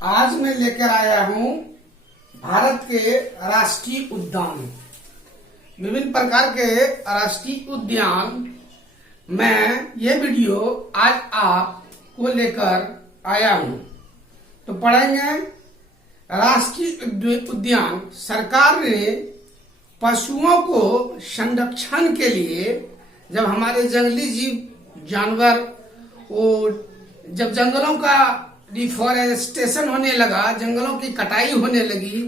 आज मैं लेकर आया हूँ भारत के राष्ट्रीय उद्यान। विभिन्न प्रकार के राष्ट्रीय उद्यान मैं ये वीडियो आज आपको लेकर आया हूँ। तो पढ़ेंगे राष्ट्रीय उद्यान। सरकार ने पशुओं को संरक्षण के लिए जब हमारे जंगली जीव जानवर जब जंगलों का डिफॉरेस्टेशन होने लगा, जंगलों की कटाई होने लगी,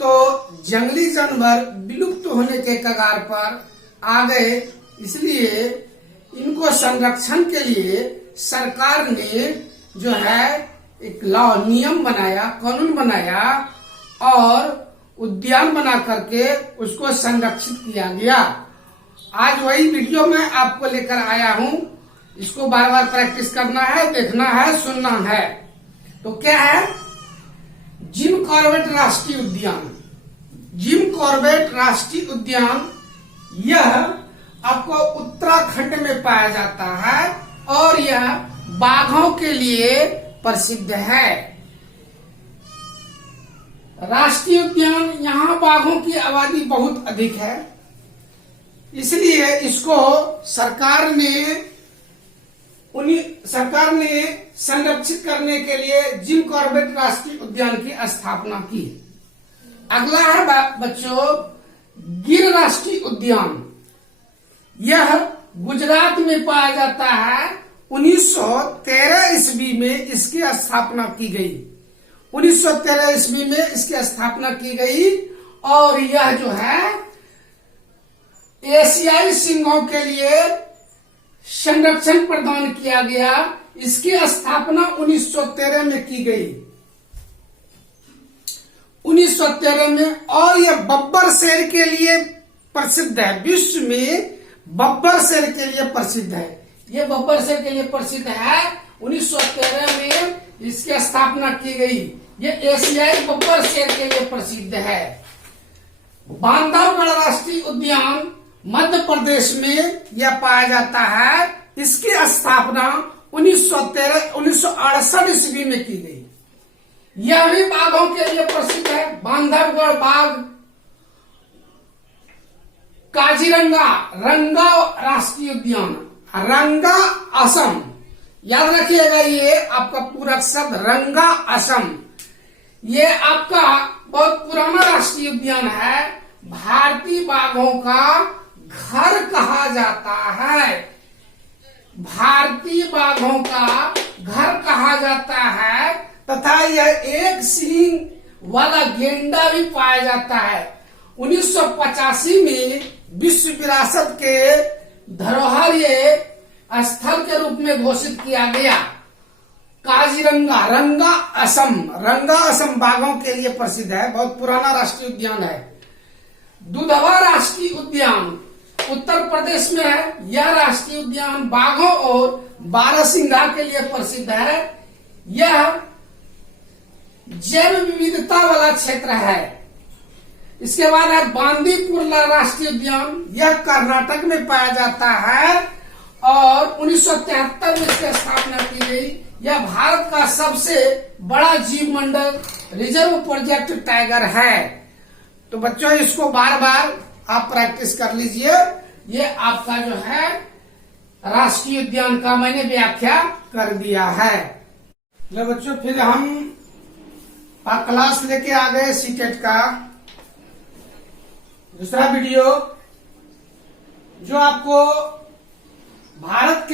तो जंगली जानवर विलुप्त होने के कगार पर आ गए। इसलिए इनको संरक्षण के लिए सरकार ने जो है एक लॉ नियम बनाया, कानून बनाया और उद्यान बना करके उसको संरक्षित किया गया। आज वही वीडियो मैं आपको लेकर आया हूँ। इसको बार बार प्रैक्टिस करना है, देखना है, सुनना है। तो क्या है जिम कॉर्बेट राष्ट्रीय उद्यान? जिम कॉर्बेट राष्ट्रीय उद्यान यह आपको उत्तराखंड में पाया जाता है और यह बाघों के लिए प्रसिद्ध है। राष्ट्रीय उद्यान, यहाँ बाघों की आबादी बहुत अधिक है, इसलिए इसको सरकार ने संरक्षित करने के लिए जिम कॉर्बेट राष्ट्रीय उद्यान की स्थापना की। अगला है बच्चों गिर राष्ट्रीय उद्यान। यह गुजरात में पाया जाता है। 1913 ईस्वी में इसकी स्थापना की गई। 1913 ईस्वी में इसकी स्थापना की गई और यह जो है एशियाई सिंहों के लिए संरक्षण प्रदान किया गया। इसकी स्थापना 1913 में की गई, 1913 में। और यह बब्बर शेर के लिए प्रसिद्ध है। विश्व में बब्बर शेर के लिए प्रसिद्ध है। ये बब्बर शेर के लिए प्रसिद्ध है। 1913 में इसकी स्थापना की गई। ये एशियाई बब्बर शेर के लिए प्रसिद्ध है। बांधवगढ़ राष्ट्रीय उद्यान मध्य प्रदेश में यह पाया जाता है। इसकी स्थापना 1968 ईस्वी में की गई। यह भी बाघों के लिए प्रसिद्ध है। बांधवगढ़ बाघ, काजीरंगा रंगा राष्ट्रीय उद्यान, रंगा असम, याद रखिएगा ये आपका पूरा शब्द रंगा असम। ये आपका बहुत पुराना राष्ट्रीय उद्यान है। भारतीय बाघों का घर कहा जाता है। भारतीय बाघों का घर कहा जाता है तथा यह एक सींग वाला गेंडा भी पाया जाता है। 1985 में विश्व विरासत के धरोहर ये स्थल के रूप में घोषित किया गया। काजीरंगा रंगा असम बाघों के लिए प्रसिद्ध है। बहुत पुराना राष्ट्रीय उद्यान है। दुधवा राष्ट्रीय उद्यान उत्तर प्रदेश में है। यह राष्ट्रीय उद्यान बाघों और बारहसिंगा के लिए प्रसिद्ध है। यह जैव विविधता वाला क्षेत्र है। इसके बाद है बांदीपुर राष्ट्रीय उद्यान। यह कर्नाटक में पाया जाता है और 1973 में इसकी स्थापना की गई। यह भारत का सबसे बड़ा जीव मंडल रिजर्व प्रोजेक्ट टाइगर है। तो बच्चों इसको बार बार आप प्रैक्टिस कर लीजिए। ये आपका जो है राष्ट्रीय उद्यान का मैंने व्याख्या कर दिया है। ले बच्चों फिर हम क्लास लेके आ गए सीटेट का दूसरा वीडियो, जो आपको भारत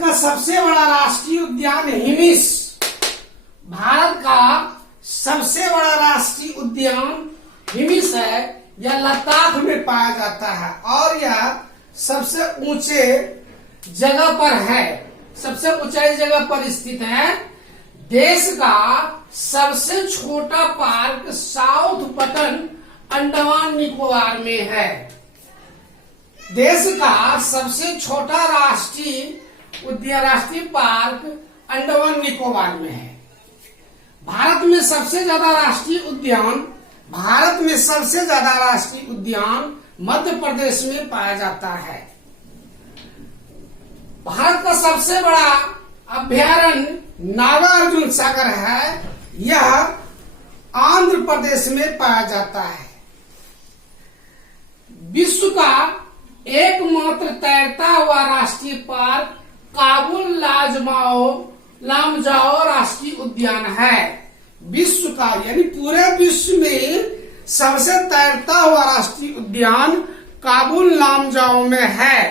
का सबसे बड़ा राष्ट्रीय उद्यान हिमिस, भारत का सबसे बड़ा राष्ट्रीय उद्यान हिमिस है। यह लद्दाख में पाया जाता है और यह सबसे ऊंचे जगह पर है, सबसे ऊंचाई जगह पर स्थित है। देश का सबसे छोटा park south button Andaman Nicobar में है। देश का सबसे छोटा राष्ट्रीय पार्क अंडमान निकोबार में है। भारत में सबसे ज्यादा राष्ट्रीय उद्यान मध्य प्रदेश में पाया जाता है। भारत का सबसे बड़ा अभ्यारण्य नागार्जुन सागर है, यह आंध्र प्रदेश में पाया जाता है। विश्व का एकमात्र तैरता हुआ राष्ट्रीय पार्क काबुल लामजाओ राष्ट्रीय उद्यान है। विश्व का यानी पूरे विश्व में सबसे तैरता हुआ राष्ट्रीय उद्यान काबुल लामजाओ में है।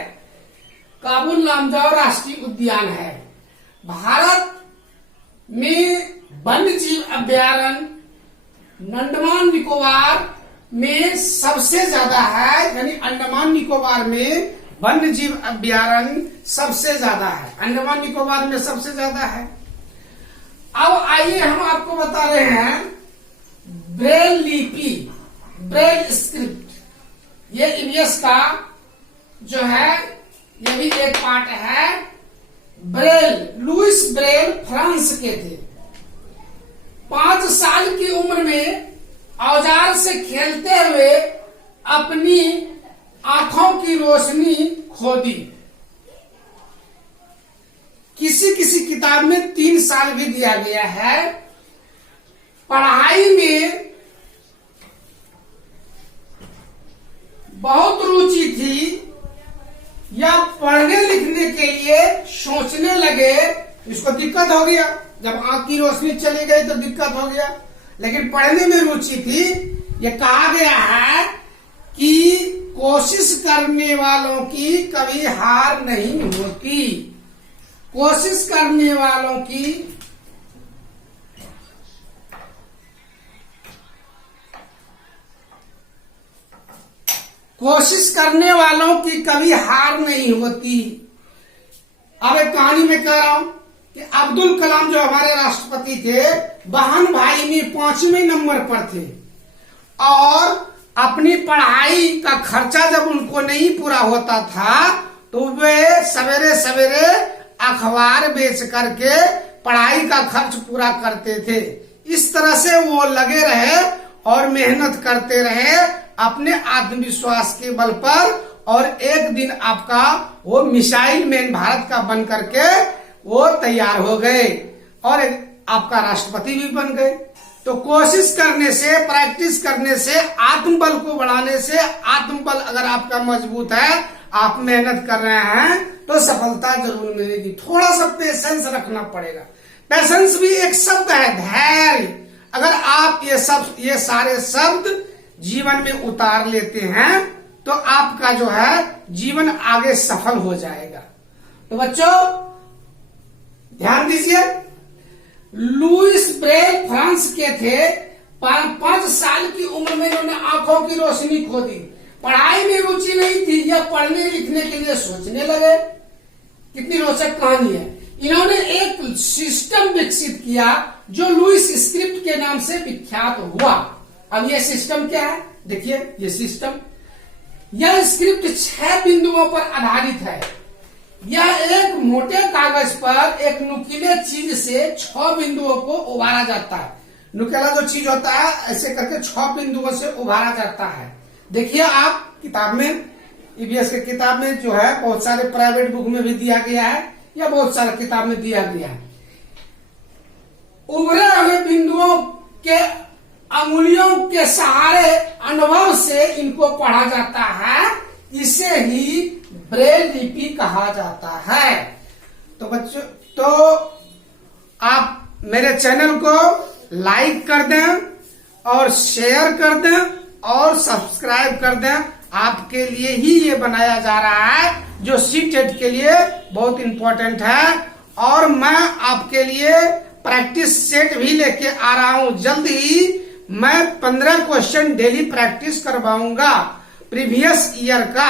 काबुल लामजाओ राष्ट्रीय उद्यान है। भारत में वन्य जीव अभ्यारण्य अंडमान निकोबार में सबसे ज्यादा है, यानी अंडमान निकोबार में वन्य जीव अभ्यारण्य सबसे ज्यादा है, अंडमान निकोबार में सबसे ज्यादा है। अब आइए हम आपको बता रहे हैं ब्रेल लिपि, ब्रेल स्क्रिप्ट। ये ईवीएस का जो है ये भी एक पार्ट है। ब्रेल, लुइस ब्रेल फ्रांस के थे। 5 साल की उम्र में औजार से खेलते हुए अपनी आंखों की रोशनी खो दी। किसी किसी किताब में 3 साल भी दिया गया है। पढ़ाई में बहुत रुचि थी, या पढ़ने लिखने के लिए सोचने लगे। इसको दिक्कत हो गया, जब आंख की रोशनी चली गई तो दिक्कत हो गया, लेकिन पढ़ने में रुचि थी। ये कहा गया है कि कोशिश करने वालों की कभी हार नहीं होती। कोशिश करने वालों की कभी हार नहीं होती। अब एक कहानी में कह रहा हूं कि अब्दुल कलाम जो हमारे राष्ट्रपति थे, बहन भाई में 5वें नंबर पर थे, और अपनी पढ़ाई का खर्चा जब उनको नहीं पूरा होता था तो वे सवेरे सवेरे अखबार बेच करके पढ़ाई का खर्च पूरा करते थे। इस तरह से वो लगे रहे और मेहनत करते रहे अपने आत्मविश्वास के बल पर, और एक दिन आपका वो मिसाइल मैन भारत का बन करके वो तैयार हो गए और आपका राष्ट्रपति भी बन गए। तो कोशिश करने से, प्रैक्टिस करने से, आत्मबल को बढ़ाने से, आत्मबल अगर आपका मजबूत है, आप मेहनत कर रहे हैं तो सफलता जरूर मिलेगी। थोड़ा सा पेशेंस रखना पड़ेगा। पेशेंस भी एक शब्द है, धैर्य। अगर आप ये सारे शब्द जीवन में उतार लेते हैं तो आपका जो है जीवन आगे सफल हो जाएगा। तो बच्चों ध्यान दीजिए, लुइस ब्रेल फ्रांस के थे। 5 साल की उम्र में इन्होंने आंखों की रोशनी खो दी। पढ़ाई में रुचि नहीं थी, या पढ़ने लिखने के लिए सोचने लगे। कितनी रोचक कहानी है। इन्होंने एक सिस्टम विकसित किया जो लुइस स्क्रिप्ट के नाम से विख्यात हुआ। अब यह सिस्टम क्या है, देखिए ये सिस्टम, यह स्क्रिप्ट 6 बिंदुओं पर आधारित है। यह एक मोटे कागज पर एक नुकीले चीज से 6 बिंदुओं को उभारा जाता है। नुकीला जो चीज होता है ऐसे करके 6 बिंदुओं से उभारा जाता है। देखिए आप किताब में, ईवीएस के किताब में जो है, बहुत सारे प्राइवेट बुक में भी दिया गया है, या बहुत सारे किताब में दिया गया है। उभरे हुए बिंदुओं के अंगुलियों के सहारे अनुभव से इनको पढ़ा जाता है। इसे ही ब्रेल लिपि कहा जाता है। तो बच्चों, तो आप मेरे चैनल को लाइक कर दें और शेयर कर दें और सब्सक्राइब कर दें। आपके लिए ही ये बनाया जा रहा है, जो सीटेट के लिए बहुत इंपॉर्टेंट है। और मैं आपके लिए प्रैक्टिस सेट भी लेके आ रहा हूं। जल्द ही मैं 15 क्वेश्चन डेली प्रैक्टिस करवाऊंगा प्रीवियस ईयर का।